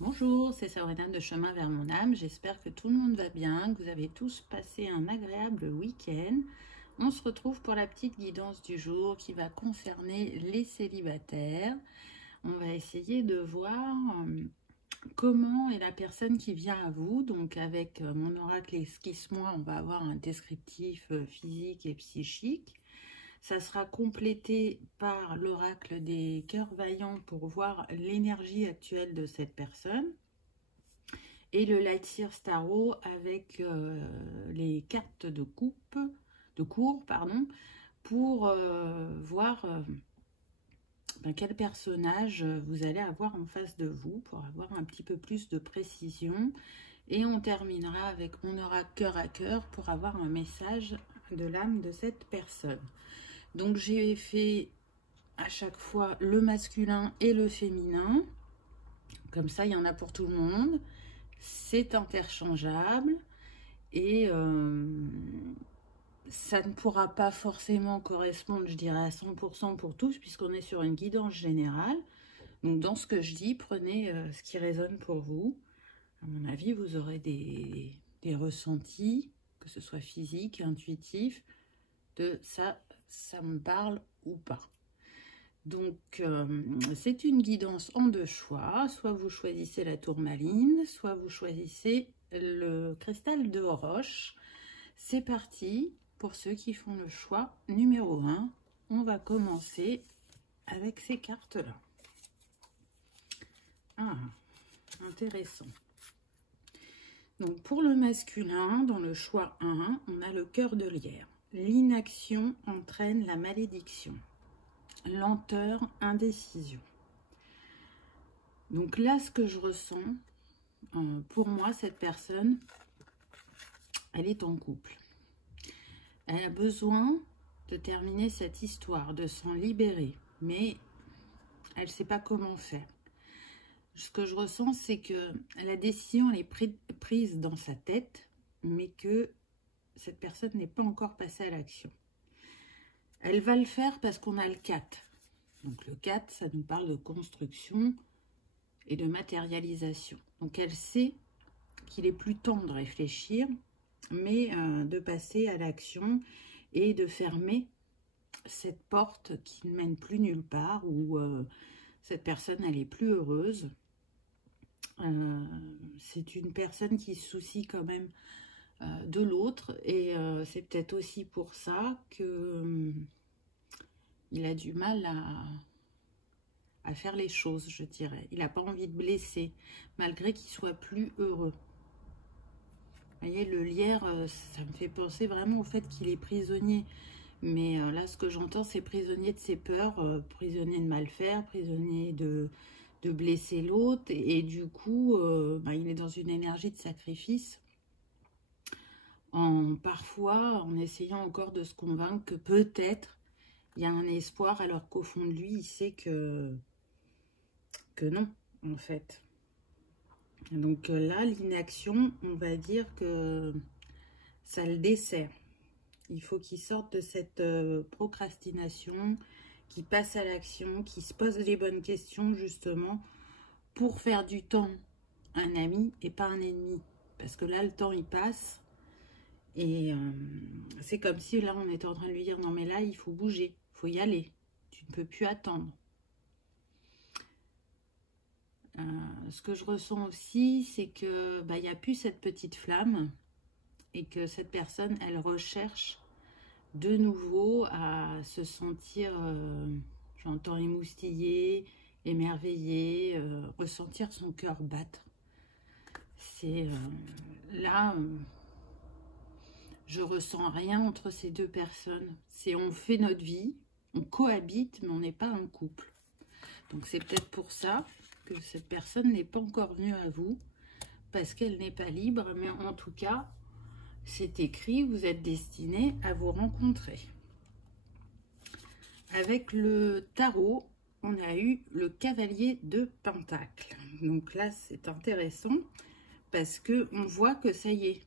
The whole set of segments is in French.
Bonjour, c'est Sabrina de Chemin vers mon âme. J'espère que tout le monde va bien, que vous avez tous passé un agréable week-end. On se retrouve pour la petite guidance du jour qui va concerner les célibataires. On va essayer de voir comment est la personne qui vient à vous. Donc avec mon oracle Esquisse-moi, on va avoir un descriptif physique et psychique. Ça sera complété par l'oracle des cœurs vaillants pour voir l'énergie actuelle de cette personne. Et le Lightseer Tarot avec les cartes de cours, pour voir quel personnage vous allez avoir en face de vous, pour avoir un petit peu plus de précision. Et on terminera avec mon oracle cœur à cœur pour avoir un message de l'âme de cette personne. Donc j'ai fait à chaque fois le masculin et le féminin. Comme ça, il y en a pour tout le monde. C'est interchangeable. Et ça ne pourra pas forcément correspondre, je dirais, à 100% pour tous, puisqu'on est sur une guidance générale. Donc dans ce que je dis, prenez ce qui résonne pour vous. À mon avis, vous aurez des ressentis, que ce soit physique, intuitif, de ça me parle ou pas. Donc, c'est une guidance en deux choix. Soit vous choisissez la tourmaline, soit vous choisissez le cristal de roche. C'est parti pour ceux qui font le choix numéro 1. On va commencer avec ces cartes-là. Ah, intéressant. Donc, pour le masculin, dans le choix 1, on a le cœur de lierre. L'inaction entraîne la malédiction. Lenteur, indécision. Donc là, ce que je ressens, pour moi, cette personne, elle est en couple. Elle a besoin de terminer cette histoire, de s'en libérer, mais elle ne sait pas comment faire. Ce que je ressens, c'est que la décision elle est prise dans sa tête, mais que cette personne n'est pas encore passée à l'action. Elle va le faire parce qu'on a le 4. Donc le 4, ça nous parle de construction et de matérialisation. Donc elle sait qu'il est plus temps de réfléchir, mais de passer à l'action et de fermer cette porte qui ne mène plus nulle part, où cette personne, elle est plus heureuse. C'est une personne qui se soucie quand même de l'autre, et c'est peut-être aussi pour ça que il a du mal à faire les choses, je dirais. Il n'a pas envie de blesser, malgré qu'il soit plus heureux. Vous voyez, le lierre, ça me fait penser vraiment au fait qu'il est prisonnier. Mais là, ce que j'entends, c'est prisonnier de ses peurs, prisonnier de mal faire, prisonnier de blesser l'autre. Et du coup, il est dans une énergie de sacrifice. Parfois, en essayant encore de se convaincre que peut-être il y a un espoir, alors qu'au fond de lui, il sait que non, en fait. Donc là, l'inaction, on va dire que ça le dessert. Il faut qu'il sorte de cette procrastination, qu'il passe à l'action, qu'il se pose les bonnes questions, justement, pour faire du temps un ami et pas un ennemi. Parce que là, le temps, il passe. Et c'est comme si là, on était en train de lui dire, non mais là, il faut bouger, il faut y aller. Tu ne peux plus attendre. Ce que je ressens aussi, c'est que il n'y a plus cette petite flamme et que cette personne, elle recherche de nouveau à se sentir, j'entends émoustillé, émerveillé, ressentir son cœur battre. C'est là, je ressens rien entre ces deux personnes. C'est on fait notre vie, on cohabite, mais on n'est pas un couple. Donc c'est peut-être pour ça que cette personne n'est pas encore venue à vous, parce qu'elle n'est pas libre, mais en tout cas, c'est écrit, vous êtes destiné à vous rencontrer. Avec le tarot, on a eu le cavalier de Pentacles. Donc là, c'est intéressant, parce que on voit que ça y est,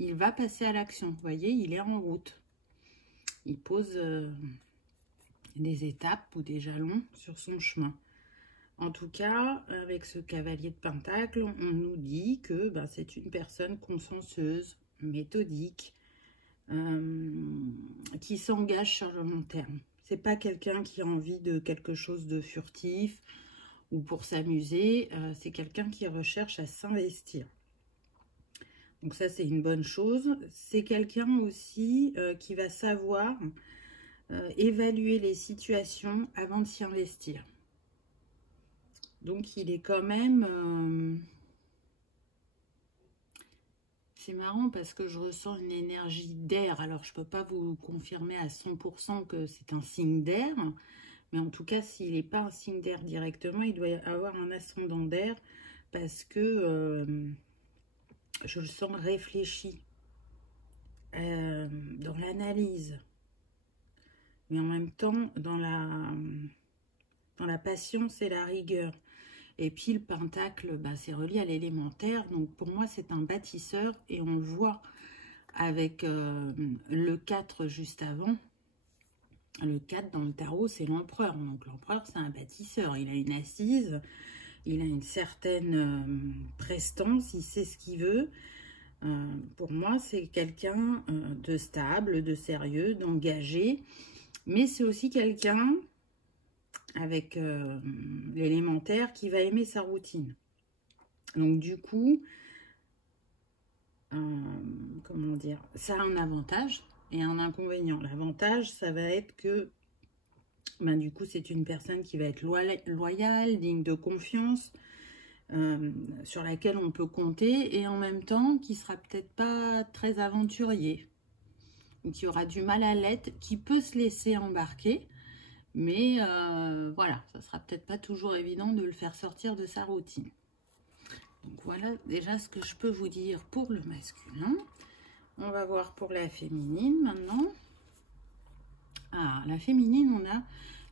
il va passer à l'action. Vous voyez, il est en route. Il pose des étapes ou des jalons sur son chemin. En tout cas, avec ce cavalier de Pentacle, on nous dit que c'est une personne consciencieuse, méthodique, qui s'engage sur le long terme. C'est pas quelqu'un qui a envie de quelque chose de furtif ou pour s'amuser, c'est quelqu'un qui recherche à s'investir. Donc ça, c'est une bonne chose. C'est quelqu'un aussi qui va savoir évaluer les situations avant de s'y investir. Donc il est quand même... c'est marrant parce que je ressens une énergie d'air. Alors je ne peux pas vous confirmer à 100% que c'est un signe d'air. Mais en tout cas, s'il n'est pas un signe d'air directement, il doit avoir un ascendant d'air parce que je le sens réfléchi dans l'analyse. Mais en même temps, dans la patience et la rigueur. Et puis le pentacle, c'est relié à l'élémentaire. Donc pour moi, c'est un bâtisseur. Et on le voit avec le 4 juste avant. Le 4 dans le tarot, c'est l'empereur. Donc l'empereur, c'est un bâtisseur. Il a une assise, il a une certaine prestance, il sait ce qu'il veut. Pour moi, c'est quelqu'un de stable, de sérieux, d'engagé. Mais c'est aussi quelqu'un avec l'élémentaire qui va aimer sa routine. Donc du coup, comment dire, ça a un avantage et un inconvénient. L'avantage, ça va être que du coup, c'est une personne qui va être loyale, digne de confiance, sur laquelle on peut compter, et en même temps, qui sera peut-être pas très aventurier, ou qui aura du mal à l'être, qui peut se laisser embarquer, mais voilà, ça sera peut-être pas toujours évident de le faire sortir de sa routine. Donc voilà déjà ce que je peux vous dire pour le masculin. On va voir pour la féminine maintenant. Ah, la féminine, on a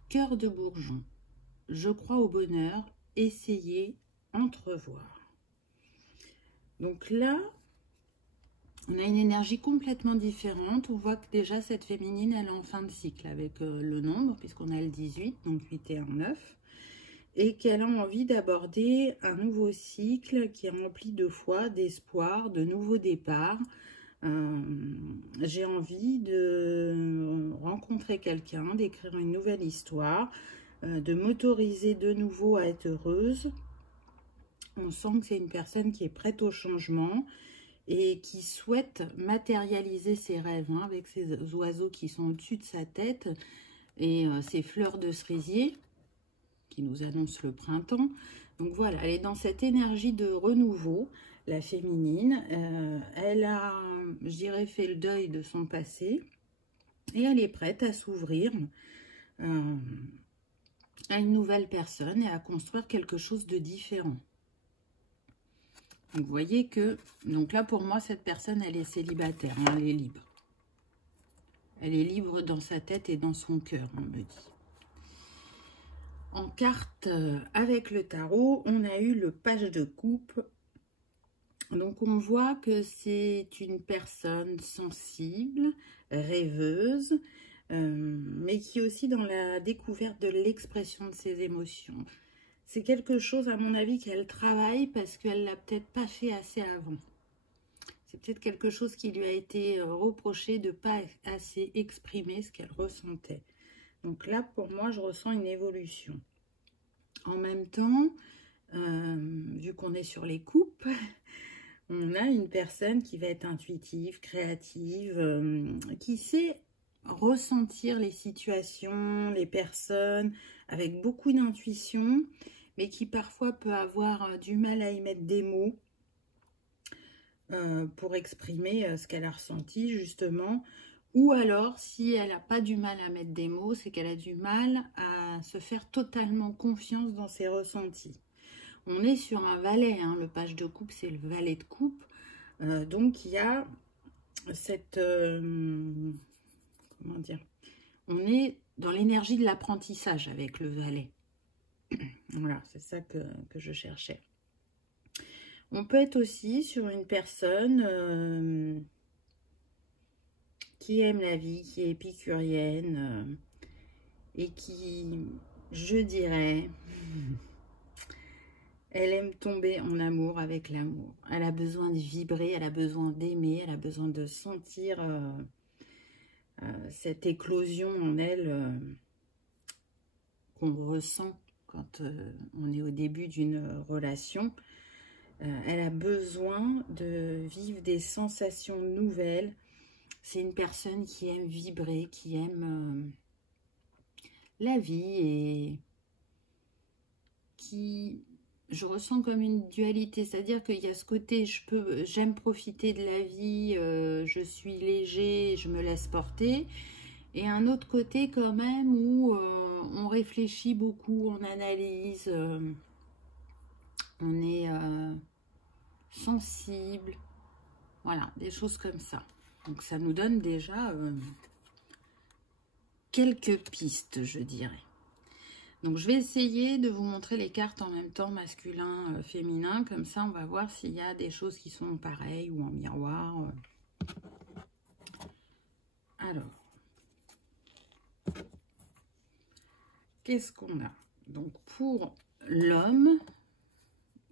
cœur de bourgeon. Je crois au bonheur, essayez, entrevoir. Donc là, on a une énergie complètement différente. On voit que déjà cette féminine, elle est en fin de cycle avec le nombre, puisqu'on a le 18, donc 8 et 1, 9. Et qu'elle a envie d'aborder un nouveau cycle qui est rempli de foi, d'espoir, de nouveaux départs. J'ai envie de rencontrer quelqu'un, d'écrire une nouvelle histoire, de m'autoriser de nouveau à être heureuse. On sent que c'est une personne qui est prête au changement et qui souhaite matérialiser ses rêves, avec ces oiseaux qui sont au-dessus de sa tête et ces fleurs de cerisier qui nous annoncent le printemps. Donc voilà, elle est dans cette énergie de renouveau, la féminine. Elle a, je dirais, fait le deuil de son passé et elle est prête à s'ouvrir à une nouvelle personne et à construire quelque chose de différent. Donc vous voyez que, donc là pour moi, cette personne, elle est célibataire, elle est libre. Elle est libre dans sa tête et dans son cœur, on me dit. En carte avec le tarot, on a eu le page de coupe. Donc on voit que c'est une personne sensible, rêveuse, mais qui est aussi dans la découverte de l'expression de ses émotions. C'est quelque chose, à mon avis, qu'elle travaille parce qu'elle ne l'a peut-être pas fait assez avant. C'est peut-être quelque chose qui lui a été reproché de ne pas assez exprimer ce qu'elle ressentait. Donc là, pour moi, je ressens une évolution. En même temps, vu qu'on est sur les coupes, on a une personne qui va être intuitive, créative, qui sait ressentir les situations, les personnes, avec beaucoup d'intuition, mais qui parfois peut avoir du mal à y mettre des mots pour exprimer ce qu'elle a ressenti, justement. Ou alors, si elle n'a pas du mal à mettre des mots, c'est qu'elle a du mal à se faire totalement confiance dans ses ressentis. On est sur un valet, le page de coupe, c'est le valet de coupe. Donc, il y a cette... comment dire? On est dans l'énergie de l'apprentissage avec le valet. Voilà, c'est ça que je cherchais. On peut être aussi sur une personne qui aime la vie, qui est épicurienne et qui, je dirais, Elle aime tomber en amour avec l'amour. Elle a besoin de vibrer, elle a besoin d'aimer, elle a besoin de sentir cette éclosion en elle qu'on ressent quand on est au début d'une relation. Elle a besoin de vivre des sensations nouvelles. C'est une personne qui aime vibrer, qui aime la vie et qui... Je ressens comme une dualité, c'est-à-dire qu'il y a ce côté, j'aime profiter de la vie, je suis léger, je me laisse porter. Et un autre côté quand même où on réfléchit beaucoup, on analyse, on est sensible. Voilà, des choses comme ça. Donc ça nous donne déjà quelques pistes, je dirais. Donc je vais essayer de vous montrer les cartes en même temps, masculin, féminin. Comme ça, on va voir s'il y a des choses qui sont pareilles ou en miroir. Alors, qu'est-ce qu'on a? Donc pour l'homme,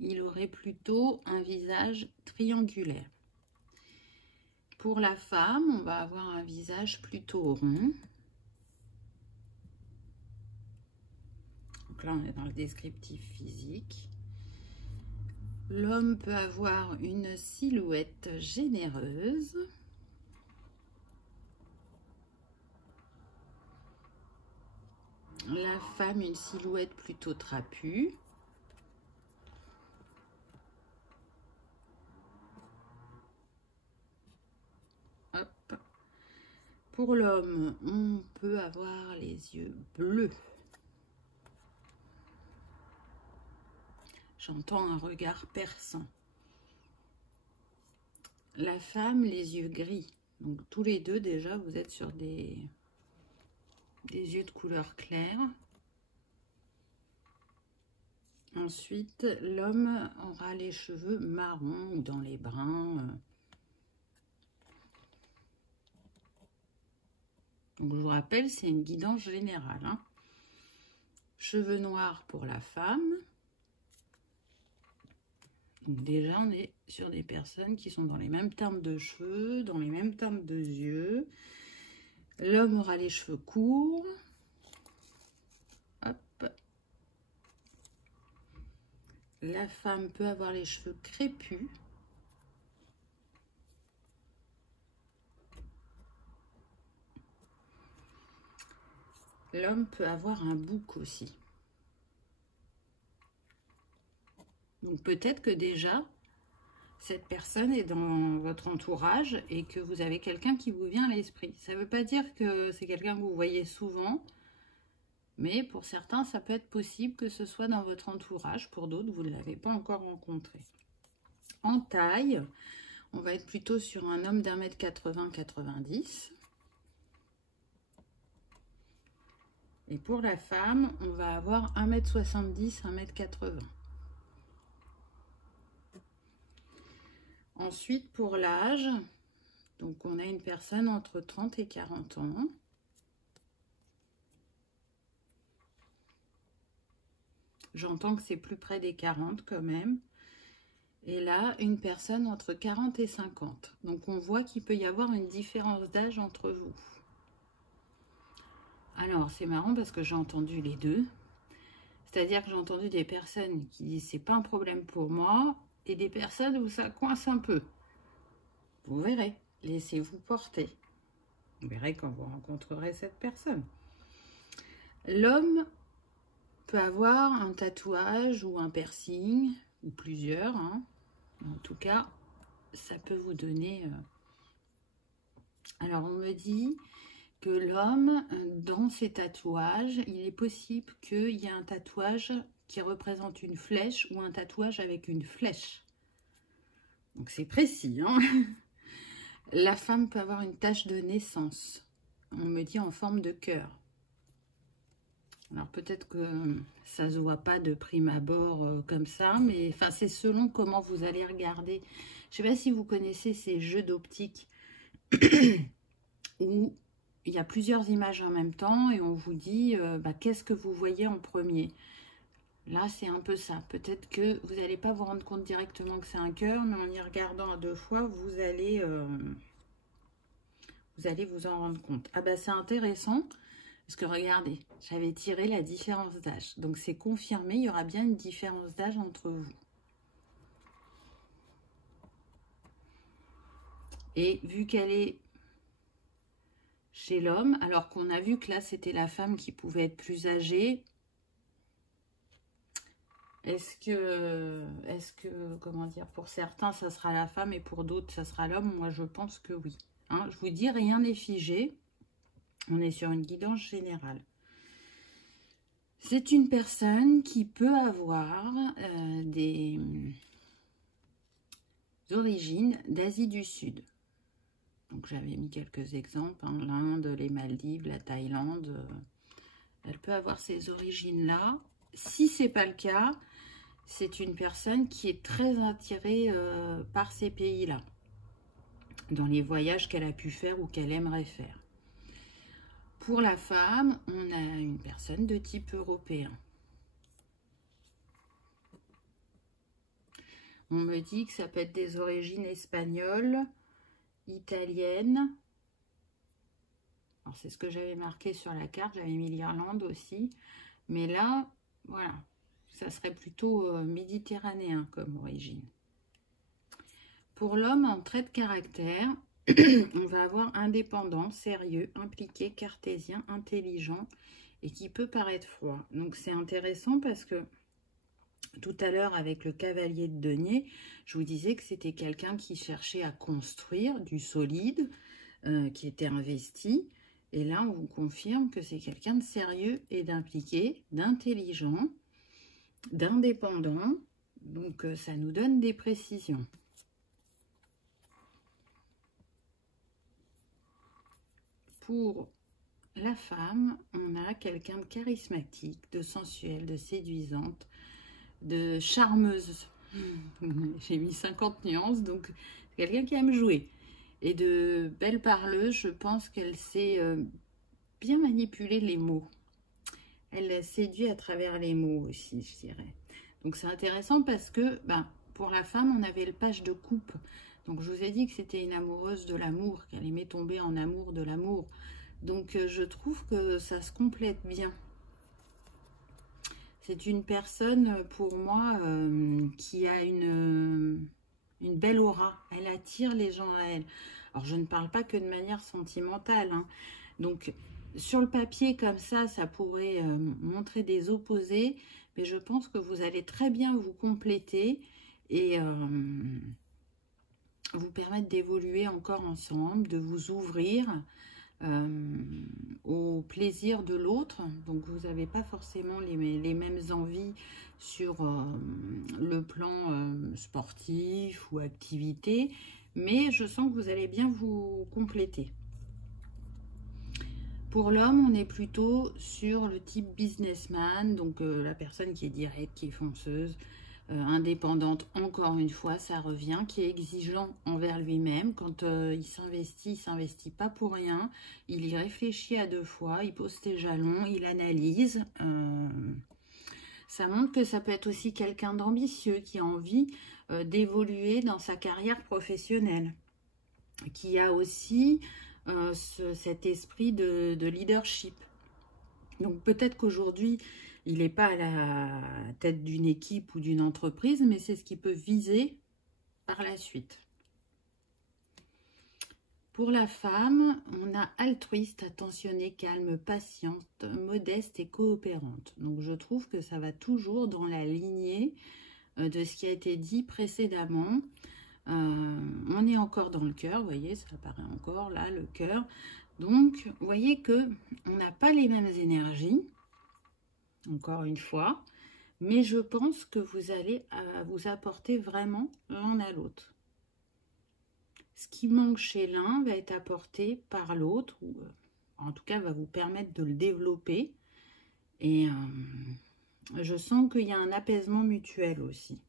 il aurait plutôt un visage triangulaire. Pour la femme, on va avoir un visage plutôt rond. Donc là, on est dans le descriptif physique. L'homme peut avoir une silhouette généreuse. La femme, une silhouette plutôt trapue. Hop. Pour l'homme, on peut avoir les yeux bleus. J'entends un regard perçant. La femme, les yeux gris. Donc tous les deux, déjà, vous êtes sur des yeux de couleur claire. Ensuite, l'homme aura les cheveux marrons ou dans les bruns. Donc je vous rappelle, c'est une guidance générale. Hein. Cheveux noirs pour la femme. Donc déjà, on est sur des personnes qui sont dans les mêmes teintes de cheveux, dans les mêmes teintes de yeux. L'homme aura les cheveux courts. Hop. La femme peut avoir les cheveux crépus. L'homme peut avoir un bouc aussi. Donc peut-être que déjà, cette personne est dans votre entourage et que vous avez quelqu'un qui vous vient à l'esprit. Ça ne veut pas dire que c'est quelqu'un que vous voyez souvent, mais pour certains, ça peut être possible que ce soit dans votre entourage. Pour d'autres, vous ne l'avez pas encore rencontré. En taille, on va être plutôt sur un homme d'1m80-90. Et pour la femme, on va avoir 1m70-1m80. Ensuite, pour l'âge, donc on a une personne entre 30 et 40 ans. J'entends que c'est plus près des 40 quand même. Et là, une personne entre 40 et 50. Donc on voit qu'il peut y avoir une différence d'âge entre vous. Alors, c'est marrant parce que j'ai entendu les deux. C'est-à-dire que j'ai entendu des personnes qui disent « c'est pas un problème pour moi » et des personnes où ça coince un peu. Vous verrez, laissez-vous porter. Vous verrez quand vous rencontrerez cette personne. L'homme peut avoir un tatouage ou un piercing, ou plusieurs. Hein. En tout cas, ça peut vous donner... Alors, on me dit que l'homme, dans ses tatouages, il est possible qu'il y ait un tatouage qui représente une flèche ou un tatouage avec une flèche. Donc c'est précis. Hein. La femme peut avoir une tache de naissance. On me dit en forme de cœur. Alors peut-être que ça ne se voit pas de prime abord comme ça, mais enfin, c'est selon comment vous allez regarder. Je ne sais pas si vous connaissez ces jeux d'optique où il y a plusieurs images en même temps et on vous dit qu'est-ce que vous voyez en premier. Là, c'est un peu ça. Peut-être que vous n'allez pas vous rendre compte directement que c'est un cœur, mais en y regardant à 2 fois, vous allez vous en rendre compte. Ah bah c'est intéressant, parce que regardez, j'avais tiré la différence d'âge. Donc c'est confirmé, il y aura bien une différence d'âge entre vous. Et vu qu'elle est chez l'homme, alors qu'on a vu que là, c'était la femme qui pouvait être plus âgée, est-ce que, comment dire, pour certains, ça sera la femme et pour d'autres, ça sera l'homme? Moi, je pense que oui. Hein, je vous dis, rien n'est figé. On est sur une guidance générale. C'est une personne qui peut avoir des origines d'Asie du Sud. Donc, j'avais mis quelques exemples, hein, l'Inde, les Maldives, la Thaïlande. Elle peut avoir ces origines-là. Si ce n'est pas le cas, c'est une personne qui est très attirée par ces pays-là, dans les voyages qu'elle a pu faire ou qu'elle aimerait faire. Pour la femme, on a une personne de type européen. On me dit que ça peut être des origines espagnoles, italiennes. Alors, c'est ce que j'avais marqué sur la carte. J'avais mis l'Irlande aussi. Mais là, voilà, ça serait plutôt méditerranéen comme origine. Pour l'homme, en trait de caractère, on va avoir indépendant, sérieux, impliqué, cartésien, intelligent et qui peut paraître froid. Donc, c'est intéressant parce que tout à l'heure, avec le cavalier de denier, je vous disais que c'était quelqu'un qui cherchait à construire du solide, qui était investi. Et là, on vous confirme que c'est quelqu'un de sérieux et d'impliqué, d'intelligent, d'indépendant. Donc, ça nous donne des précisions. Pour la femme, on a quelqu'un de charismatique, de sensuelle, de séduisante, de charmeuse. J'ai mis 50 nuances, donc quelqu'un qui aime jouer. Et de belle parleuse, je pense qu'elle sait bien manipuler les mots. Elle séduit à travers les mots aussi, je dirais. Donc c'est intéressant parce que pour la femme, on avait le page de coupe. Donc je vous ai dit que c'était une amoureuse de l'amour, qu'elle aimait tomber en amour de l'amour. Donc je trouve que ça se complète bien. C'est une personne, pour moi, qui a une belle aura. Elle attire les gens à elle. Alors, je ne parle pas que de manière sentimentale. Hein. Donc, sur le papier, comme ça pourrait montrer des opposés. Mais je pense que vous allez très bien vous compléter et vous permettre d'évoluer encore ensemble, de vous ouvrir au plaisir de l'autre. Donc vous n'avez pas forcément les mêmes envies sur le plan sportif ou activité, mais je sens que vous allez bien vous compléter. Pour l'homme, on est plutôt sur le type businessman, donc la personne qui est directe, qui est fonceuse, indépendante, encore une fois, ça revient, qui est exigeant envers lui-même. Quand il s'investit pas pour rien, il y réfléchit à 2 fois, il pose ses jalons, il analyse. Ça montre que ça peut être aussi quelqu'un d'ambitieux, qui a envie d'évoluer dans sa carrière professionnelle, qui a aussi cet esprit de leadership. Donc peut-être qu'aujourd'hui, il n'est pas à la tête d'une équipe ou d'une entreprise, mais c'est ce qu'il peut viser par la suite. Pour la femme, on a altruiste, attentionnée, calme, patiente, modeste et coopérante. Donc je trouve que ça va toujours dans la lignée de ce qui a été dit précédemment. On est encore dans le cœur, vous voyez, ça apparaît encore là, le cœur. Donc, vous voyez que on n'a pas les mêmes énergies, encore une fois, mais je pense que vous allez vous apporter vraiment l'un à l'autre. Ce qui manque chez l'un va être apporté par l'autre, ou en tout cas va vous permettre de le développer. Et je sens qu'il y a un apaisement mutuel aussi.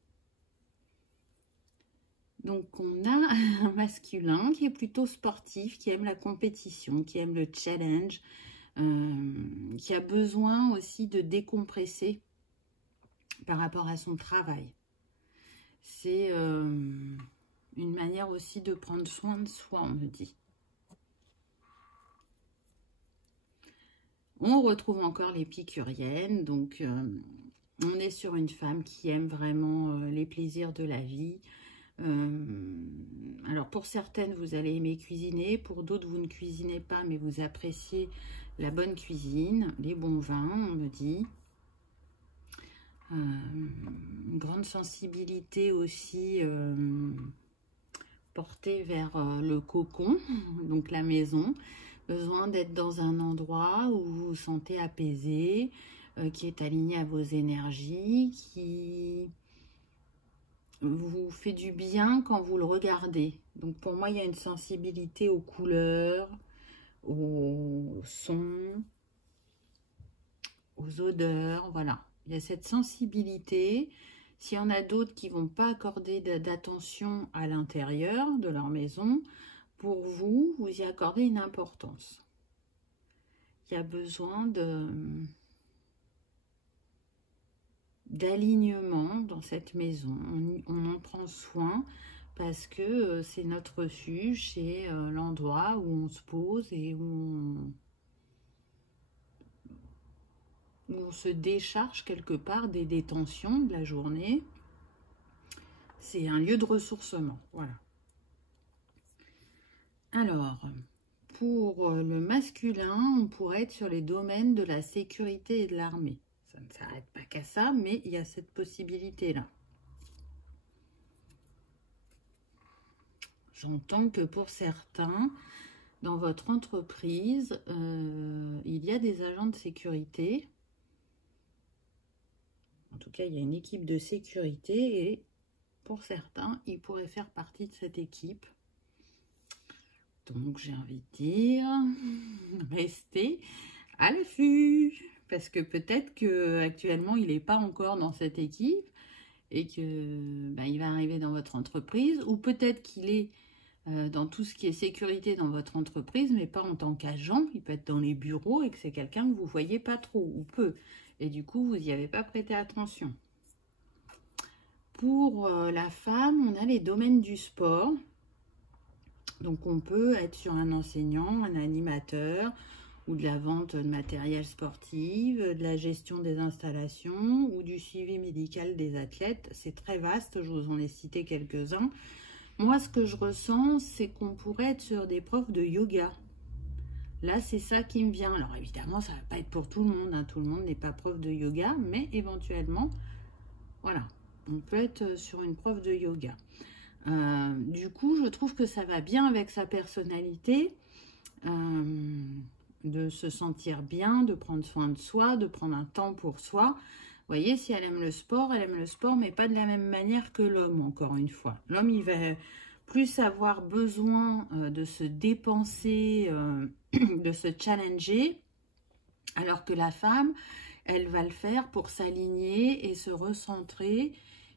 Donc on a un masculin qui est plutôt sportif, qui aime la compétition, qui aime le challenge, qui a besoin aussi de décompresser par rapport à son travail. C'est une manière aussi de prendre soin de soi, on me dit. On retrouve encore l'épicurienne, donc on est sur une femme qui aime vraiment les plaisirs de la vie. Alors pour certaines, vous allez aimer cuisiner, pour d'autres, vous ne cuisinez pas, mais vous appréciez la bonne cuisine, les bons vins, on me dit. Une grande sensibilité aussi portée vers le cocon, donc la maison. Besoin d'être dans un endroit où vous vous sentez apaisé, qui est aligné à vos énergies, qui vous fait du bien quand vous le regardez. Donc pour moi, il y a une sensibilité aux couleurs, aux sons, aux odeurs, voilà. Il y a cette sensibilité. S'il y en a d'autres qui ne vont pas accorder d'attention à l'intérieur de leur maison, pour vous, vous y accordez une importance. Il y a besoin d'alignement dans cette maison. On en prend soin parce que c'est notre refuge, c'est l'endroit où on se pose et où on se décharge quelque part des détentions de la journée. C'est un lieu de ressourcement, voilà. Alors, pour le masculin, on pourrait être sur les domaines de la sécurité et de l'armée. Ça ne s'arrête pas qu'à ça, mais il y a cette possibilité-là. J'entends que pour certains, dans votre entreprise, il y a des agents de sécurité. En tout cas, il y a une équipe de sécurité et pour certains, ils pourraient faire partie de cette équipe. Donc, j'ai envie de dire, restez à l'affût. Parce que peut-être qu'actuellement, il n'est pas encore dans cette équipe et qu'il va arriver dans votre entreprise. Ou peut-être qu'il est dans tout ce qui est sécurité dans votre entreprise, mais pas en tant qu'agent. Il peut être dans les bureaux et que c'est quelqu'un que vous ne voyez pas trop ou peu. Et du coup, vous n'y avez pas prêté attention. Pour la femme, on a les domaines du sport. Donc, on peut être sur un enseignant, un animateur ou de la vente de matériel sportif, de la gestion des installations ou du suivi médical des athlètes. C'est très vaste, je vous en ai cité quelques-uns. Moi, ce que je ressens, c'est qu'on pourrait être sur des profs de yoga. Là, c'est ça qui me vient. Alors, évidemment, ça ne va pas être pour tout le monde. Hein. Tout le monde n'est pas prof de yoga, mais éventuellement, voilà, on peut être sur une prof de yoga. Du coup, je trouve que ça va bien avec sa personnalité, de se sentir bien, de prendre soin de soi, de prendre un temps pour soi. Vous voyez, si elle aime le sport, mais pas de la même manière que l'homme, encore une fois. L'homme, il va plus avoir besoin de se dépenser, de se challenger, alors que la femme, elle va le faire pour s'aligner et se recentrer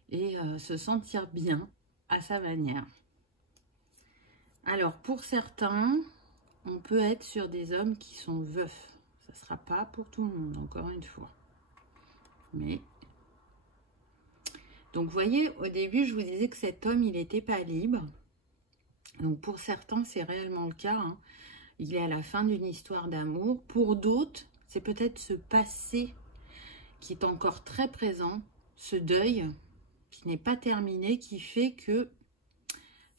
et se sentir bien à sa manière. Alors, pour certains, on peut être sur des hommes qui sont veufs. Ça ne sera pas pour tout le monde, encore une fois. Mais donc, vous voyez, au début, je vous disais que cet homme, il n'était pas libre. Donc, pour certains, c'est réellement le cas. Hein. Il est à la fin d'une histoire d'amour. Pour d'autres, c'est peut-être ce passé qui est encore très présent, ce deuil qui n'est pas terminé, qui fait que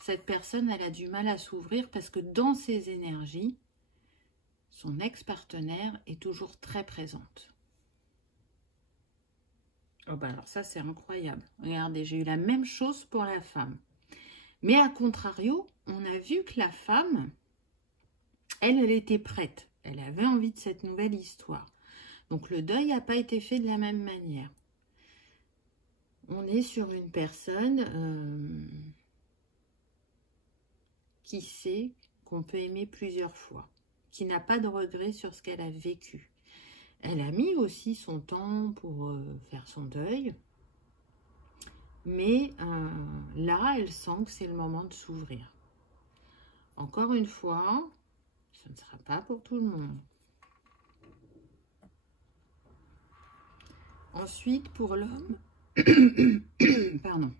cette personne, elle a du mal à s'ouvrir parce que dans ses énergies, son ex-partenaire est toujours très présente. Oh bah alors ça, c'est incroyable. Regardez, j'ai eu la même chose pour la femme. Mais à contrario, on a vu que la femme, elle était prête. Elle avait envie de cette nouvelle histoire. Donc le deuil n'a pas été fait de la même manière. On est sur une personne qui sait qu'on peut aimer plusieurs fois, qui n'a pas de regrets sur ce qu'elle a vécu. Elle a mis aussi son temps pour faire son deuil, mais là, elle sent que c'est le moment de s'ouvrir. Encore une fois, ce ne sera pas pour tout le monde. Ensuite, pour l'homme, Pardon.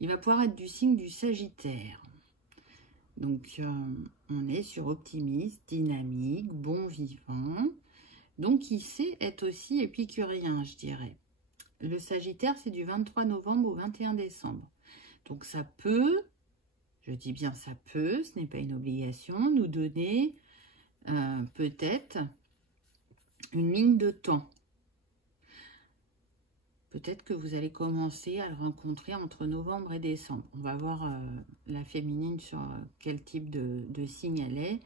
Il va pouvoir être du signe du Sagittaire. Donc, on est sur optimiste, dynamique, bon vivant. Donc, il sait être aussi épicurien, je dirais. Le Sagittaire, c'est du 23 novembre au 21 décembre. Donc, ça peut, je dis bien ça peut, ce n'est pas une obligation, nous donner peut-être une ligne de temps. Peut-être que vous allez commencer à le rencontrer entre novembre et décembre. On va voir la féminine sur quel type de signe elle est.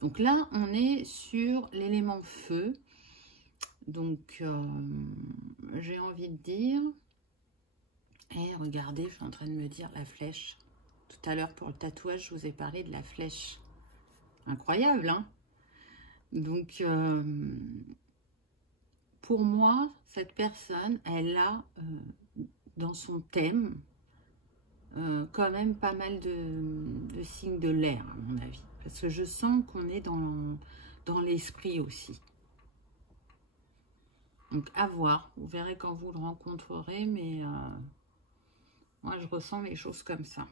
Donc là, on est sur l'élément feu. Donc, j'ai envie de dire... Et regardez, je suis en train de me dire la flèche. Tout à l'heure, pour le tatouage, je vous ai parlé de la flèche. Incroyable, hein? Donc, pour moi, cette personne, elle a dans son thème quand même pas mal de signes de l'air, à mon avis. Parce que je sens qu'on est dans l'esprit aussi. Donc, à voir. Vous verrez quand vous le rencontrerez, mais moi, je ressens les choses comme ça.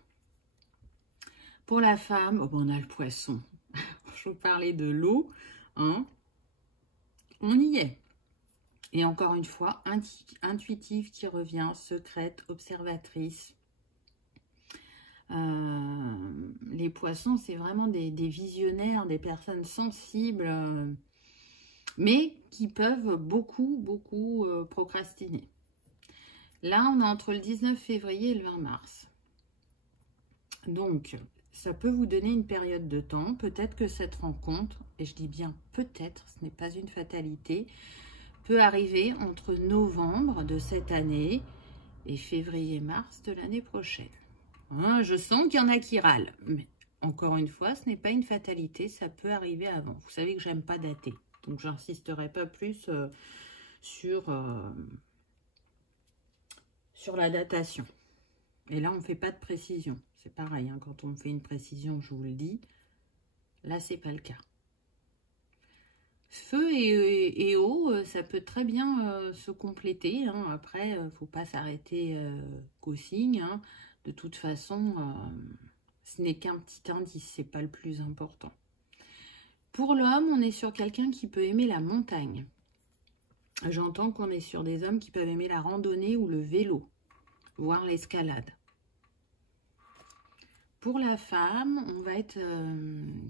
Pour la femme, oh ben, on a le poisson. Je vous parlais de l'eau, hein. On y est. Et encore une fois, intuitive qui revient, secrète, observatrice. Les poissons, c'est vraiment des visionnaires, des personnes sensibles, mais qui peuvent beaucoup procrastiner. Là, on est entre le 19 février et le 20 mars. Donc, ça peut vous donner une période de temps. Peut-être que cette rencontre, et je dis bien peut-être, ce n'est pas une fatalité, peut arriver entre novembre de cette année et février-mars de l'année prochaine. Hein, je sens qu'il y en a qui râlent. Mais encore une fois, ce n'est pas une fatalité, ça peut arriver avant. Vous savez que j'aime pas dater. Donc, j'insisterai pas plus sur la datation. Et là, on ne fait pas de précision. C'est pareil, hein, quand on fait une précision, je vous le dis. Là, c'est pas le cas. Feu et eau, ça peut très bien se compléter. Hein. Après, il ne faut pas s'arrêter qu'au signe. Hein. De toute façon, ce n'est qu'un petit indice, c'est pas le plus important. Pour l'homme, on est sur quelqu'un qui peut aimer la montagne. J'entends qu'on est sur des hommes qui peuvent aimer la randonnée ou le vélo, voire l'escalade. Pour la femme, on va être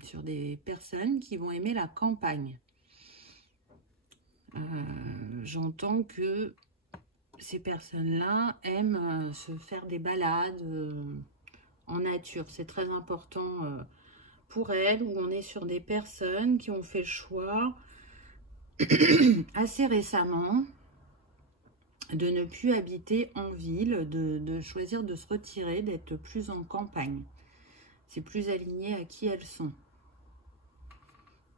sur des personnes qui vont aimer la campagne. J'entends que ces personnes-là aiment se faire des balades en nature. C'est très important pour elles, où on est sur des personnes qui ont fait le choix assez récemment de ne plus habiter en ville, de choisir de se retirer, d'être plus en campagne. C'est plus aligné à qui elles sont.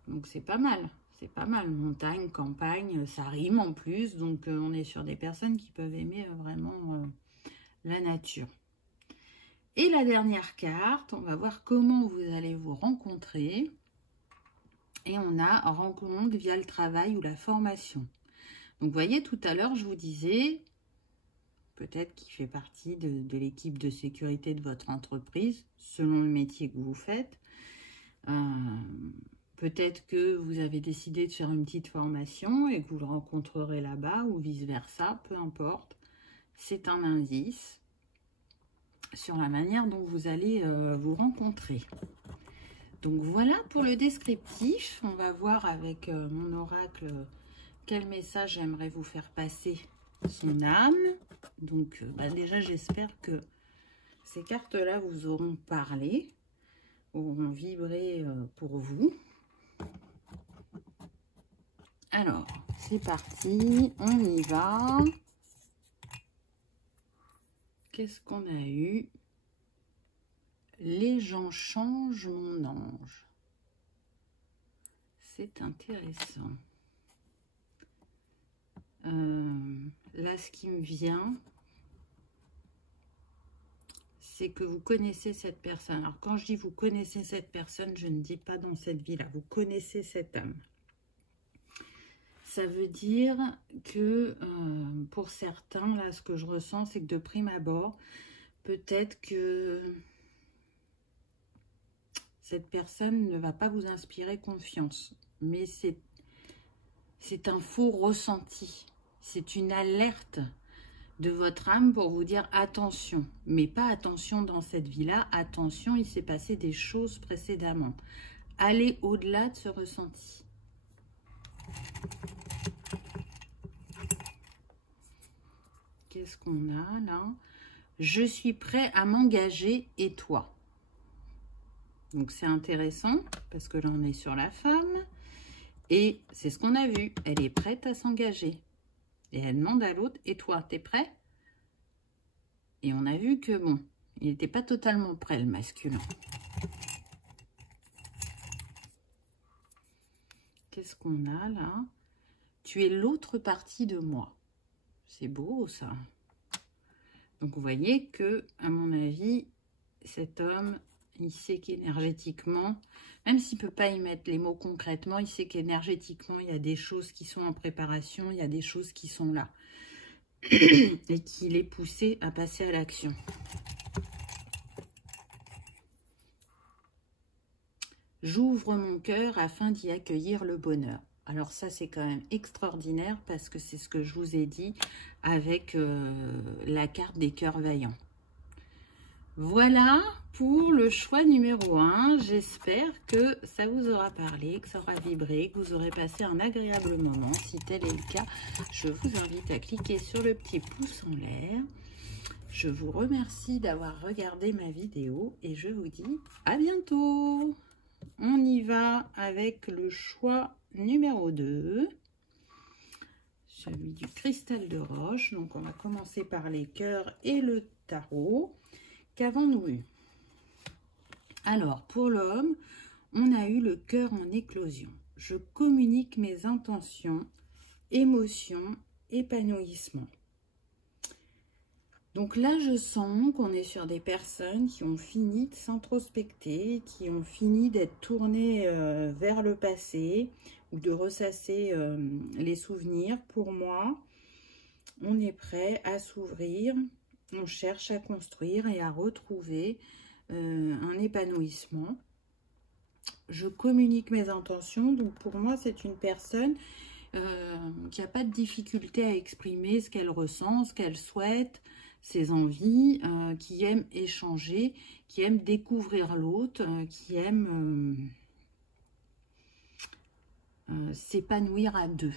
Donc c'est pas mal. C'est pas mal. Montagne, campagne, ça rime en plus. Donc on est sur des personnes qui peuvent aimer vraiment la nature. Et la dernière carte, on va voir comment vous allez vous rencontrer. Et on a rencontre via le travail ou la formation. Donc vous voyez, tout à l'heure, je vous disais, peut-être qu'il fait partie de l'équipe de sécurité de votre entreprise, selon le métier que vous faites. Peut-être que vous avez décidé de faire une petite formation et que vous le rencontrerez là-bas ou vice-versa, peu importe. C'est un indice sur la manière dont vous allez vous rencontrer. Donc voilà pour le descriptif. On va voir avec mon oracle quel message j'aimerais vous faire passer son âme. Donc déjà j'espère que ces cartes-là vous auront parlé, auront vibré pour vous. Alors, c'est parti, on y va. Qu'est-ce qu'on a eu? Les gens changent, mon ange. C'est intéressant. Là, ce qui me vient, c'est que vous connaissez cette personne. Alors, quand je dis vous connaissez cette personne, je ne dis pas dans cette vie-là. Vous connaissez cette âme. ça veut dire que pour certains, là, ce que je ressens, c'est que de prime abord, peut-être que cette personne ne va pas vous inspirer confiance. Mais c'est un faux ressenti. C'est une alerte de votre âme pour vous dire attention. Mais pas attention dans cette vie-là. Attention, il s'est passé des choses précédemment. Allez au-delà de ce ressenti. Qu'est-ce qu'on a là? Je suis prêt à m'engager et toi? Donc c'est intéressant parce que là on est sur la femme. Et c'est ce qu'on a vu. Elle est prête à s'engager. Et elle demande à l'autre, et toi, t'es prêt? Et on a vu que bon, il n'était pas totalement prêt le masculin. Qu'est-ce qu'on a là? Tu es l'autre partie de moi. C'est beau ça. Donc vous voyez que, à mon avis, cet homme, il sait qu'énergétiquement, même s'il ne peut pas y mettre les mots concrètement, il sait qu'énergétiquement, il y a des choses qui sont en préparation, il y a des choses qui sont là. Et qu'il est poussé à passer à l'action. J'ouvre mon cœur afin d'y accueillir le bonheur. Alors ça, c'est quand même extraordinaire parce que c'est ce que je vous ai dit avec la carte des cœurs vaillants. Voilà pour le choix numéro 1. J'espère que ça vous aura parlé, que ça aura vibré, que vous aurez passé un agréable moment. Si tel est le cas, je vous invite à cliquer sur le petit pouce en l'air. Je vous remercie d'avoir regardé ma vidéo et je vous dis à bientôt. On y va avec le choix numéro 2. Celui du cristal de roche. Donc on va commencer par les cœurs et le tarot. Qu'avons-nous eu? Alors, pour l'homme, on a eu le cœur en éclosion. Je communique mes intentions, émotions, épanouissement. Donc là, je sens qu'on est sur des personnes qui ont fini de s'introspecter, qui ont fini d'être tournées vers le passé ou de ressasser les souvenirs. Pour moi, on est prêt à s'ouvrir. On cherche à construire et à retrouver un épanouissement. Je communique mes intentions. Donc pour moi, c'est une personne qui n'a pas de difficulté à exprimer ce qu'elle ressent, ce qu'elle souhaite, ses envies, qui aime échanger, qui aime découvrir l'autre, qui aime s'épanouir à deux.